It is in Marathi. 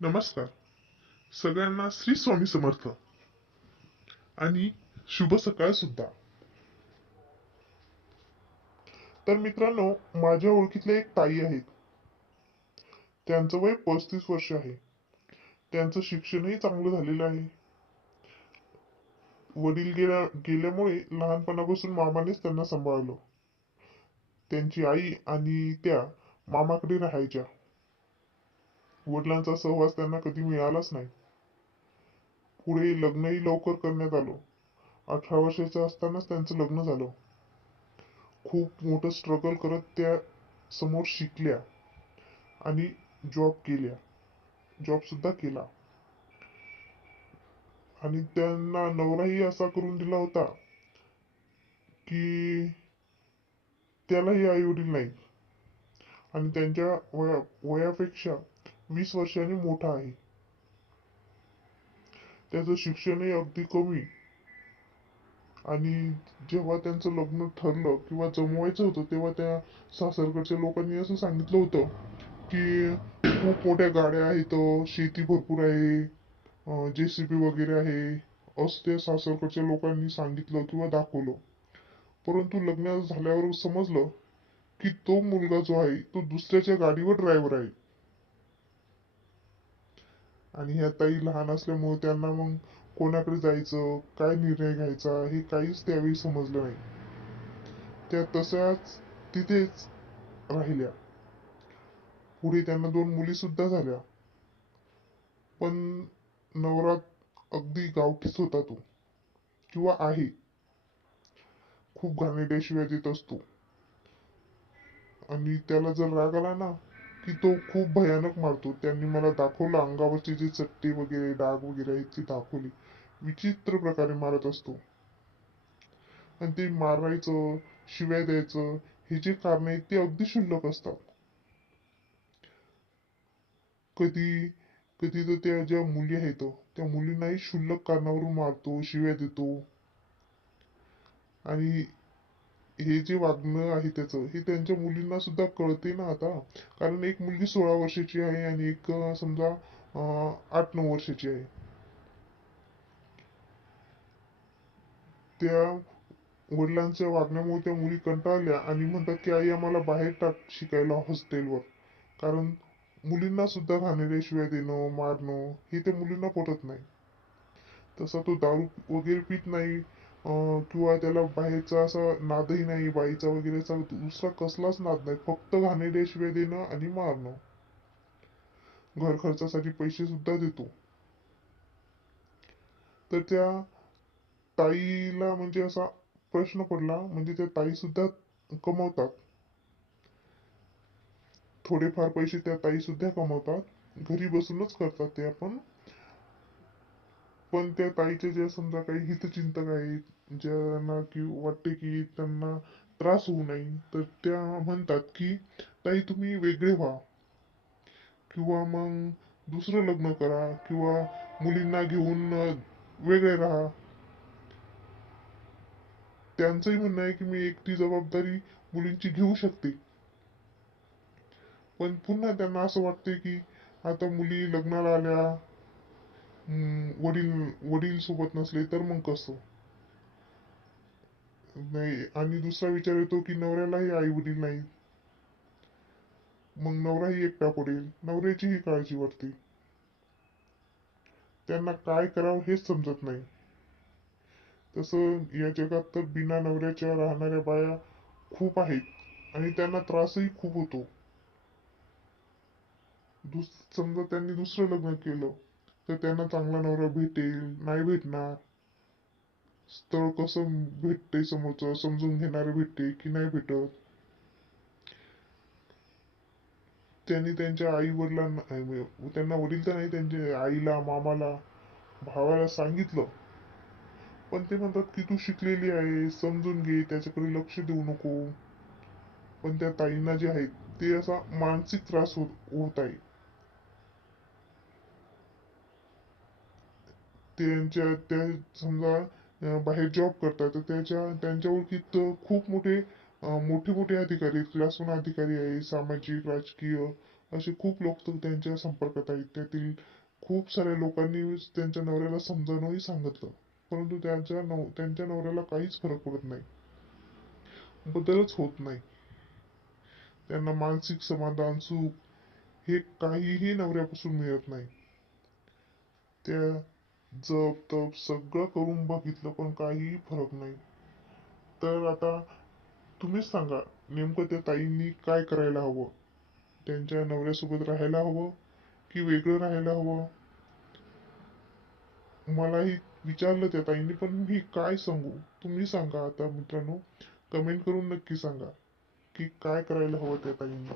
नमस्कार. सगळ्यांना श्री स्वामी समर्थ. आणि शुभ सकाळ सुद्धा. तर मित्रांनो माझ्या ओळखीतले एक ताई आहेत. त्यांचं वय पस्तीस वर्ष आहे. त्यांचं शिक्षणही चांगलं झालेलं आहे. वडील गेल्या गेल्यामुळे लहानपणापासून मामानेच त्यांना सांभाळलं. त्यांची आई आणि त्या मामाकडे राहायच्या. वडिलांचा सहवास त्यांना कधी मिळालाच नाही. पुढे लग्नही लवकर करण्यात आलं. अठरा वर्षाचं असतानाच त्यांचं लग्न झालं. खूप मोठं स्ट्रगल करत त्या समोर शिकल्या आणि जॉब केल्या. जॉब सुद्धा केला. आणि त्यांना नवराही असा करून दिला होता की त्यालाही आई वडील नाही आणि त्यांच्या वया वयापेक्षा वीस वर्षांनी मोठा आहे. त्याचं शिक्षणही अगदी कमी. आणि जेव्हा त्यांचं लग्न ठरलं किंवा जमवायचं होतं तेव्हा त्या सासरकडच्या लोकांनी असं सांगितलं होतं की खूप मोठ्या गाड्या आहेत शेती भरपूर आहे जेसीबी वगैरे आहे असं त्या सासरकडच्या लोकांनी सांगितलं किंवा दाखवलं. परंतु लग्न झाल्यावर समजलं की तो मुलगा जो आहे तो दुसऱ्याच्या गाडीवर ड्रायव्हर आहे. आणि ह्या ताई लहान असल्यामुळे त्यांना मग कोणाकडे जायचं काय निर्णय घ्यायचा हे काहीच त्यावेळी समजलं नाही. त्या तशाच तिथेच राहिल्या. पुढे त्यांना दोन मुली सुद्धा झाल्या. पण नवरा अगदी गावठीच होता तो. किंवा आहे. खूप घाणेरड्या शिव्या देत असतो. आणि त्याला जर राग आला ना की तो खूप भयानक मारतो. त्यांनी मला दाखवलं अंगावरचे जे चट्टे वगैरे डाग वगैरे आहेत ती दाखवली. विचित्र प्रकारे मारत असतो. आणि ते मारायचं शिव्या द्यायचं हे जे कारण आहेत ते अगदी क्षुल्लक असतात. कधी कधी तर त्या ज्या मुली आहेत त्या मुलींनाही क्षुल्लक कारणावरून मारतो शिव्या देतो. आणि हे जे वागणं आहे त्याचं हे त्यांच्या मुलींना सुद्धा कळते ना आता. कारण एक मुलगी सोळा वर्षाची आहे आणि एक समजा आठ नऊ वर्षाची आहे. त्या वडिलांच्या वागण्यामुळे त्या मुली कंटाळल्या आणि म्हणतात की आई आम्हाला बाहेर टाक शिकायला हॉस्टेलवर. कारण मुलींना सुद्धा घाणेऱ्याशिवाय शिव्या देणं मारणं हे त्या मुलींना पटत नाही. तसा तो दारू वगैरे पित नाही किंवा त्याला बाहेरचा असा नादही नाही बाईचा वगैरेचा दुसरा कसलाच नाद नाही. फक्त घाणेरड्या शिव्या देणं आणि मारणं घर खर्चासाठी पैसे सुद्धा देतो. तर त्या ताईला म्हणजे असा प्रश्न पडला म्हणजे त्या ताई सुद्धा कमवतात. थोडेफार पैसे त्या ताई सुद्धा कमवतात. घरी बसूनच करतात ते आपण. पण त्या ताईचे जे समजा काही हितचिंतक आहेत ज्यांना की वाटते की त्यांना त्रास होऊ नये तर त्या म्हणतात की ताई तुम्ही वेगळे व्हा. किंवा मग दुसरं लग्न करा किंवा मुलींना घेऊन वेगळे राहा. त्यांचंही म्हणणं आहे की मी एकटी जबाबदारी मुलींची घेऊ शकते. पण पुन्हा त्यांना असं वाटते की आता मुली लग्नाला आल्या वडील वडील सोबत नसले तर मग कसं? नाही आणि दुसरा विचार येतो की नवऱ्यालाही आई वडील नाही. मग नवराही एकटा पडेल. नवऱ्याचीही काळजी वाटते त्यांना काय करावं हेच समजत नाही. तसं या जगात तर बिना नवऱ्याच्या राहणाऱ्या बाया खूप आहेत आणि त्यांना त्रासही खूप होतो. दुस समजा त्यांनी दुसरं लग्न केलं. तर त्यांना चांगला नवरा भेटेल नाही भेटणार. स्थळ कसं भेटते समोरचं समजून घेणारं भेटते की नाही भेटत? त्यांनी त्यांच्या आई वडिलांना त्यांना वडील तर नाही त्यांच्या आईला मामाला भावाला सांगितलं. पण ते म्हणतात की तू शिकलेली आहे समजून घे त्याच्याकडे लक्ष देऊ नको. पण त्या ताईंना जे आहेत ते असा मानसिक त्रास होत होत आहे त्यांच्या त्या समजा बाहेर जॉब करतात तर त्याच्या त्यांच्या ओळखीत खूप मोठे मोठे मोठे अधिकारी क्लास अधिकारी आहे सामाजिक राजकीय असे खूप लोक त्यांच्या संपर्कात आहेत. त्यातील खूप साऱ्या लोकांनी त्यांच्या नवऱ्याला समजावूनही सांगितलं. परंतु त्यांच्या नव त्यांच्या नवऱ्याला काहीच फरक पडत नाही. बदलच होत नाही. त्यांना मानसिक समाधान सुख हे काहीही नवऱ्यापासून मिळत नाही. त्या जप तप सगळं करून बघितलं पण काहीही फरक नाही. तर आता तुम्हीच सांगा नेमकं त्या ताईंनी काय करायला हवं? त्यांच्या नवऱ्यासोबत राहायला हवं की वेगळं राहायला हवं? मलाही विचारलं त्या ताईंनी पण मी काय सांगू? तुम्ही सांगा आता मित्रांनो. कमेंट करून नक्की सांगा की काय करायला हवं त्या ताईंनी.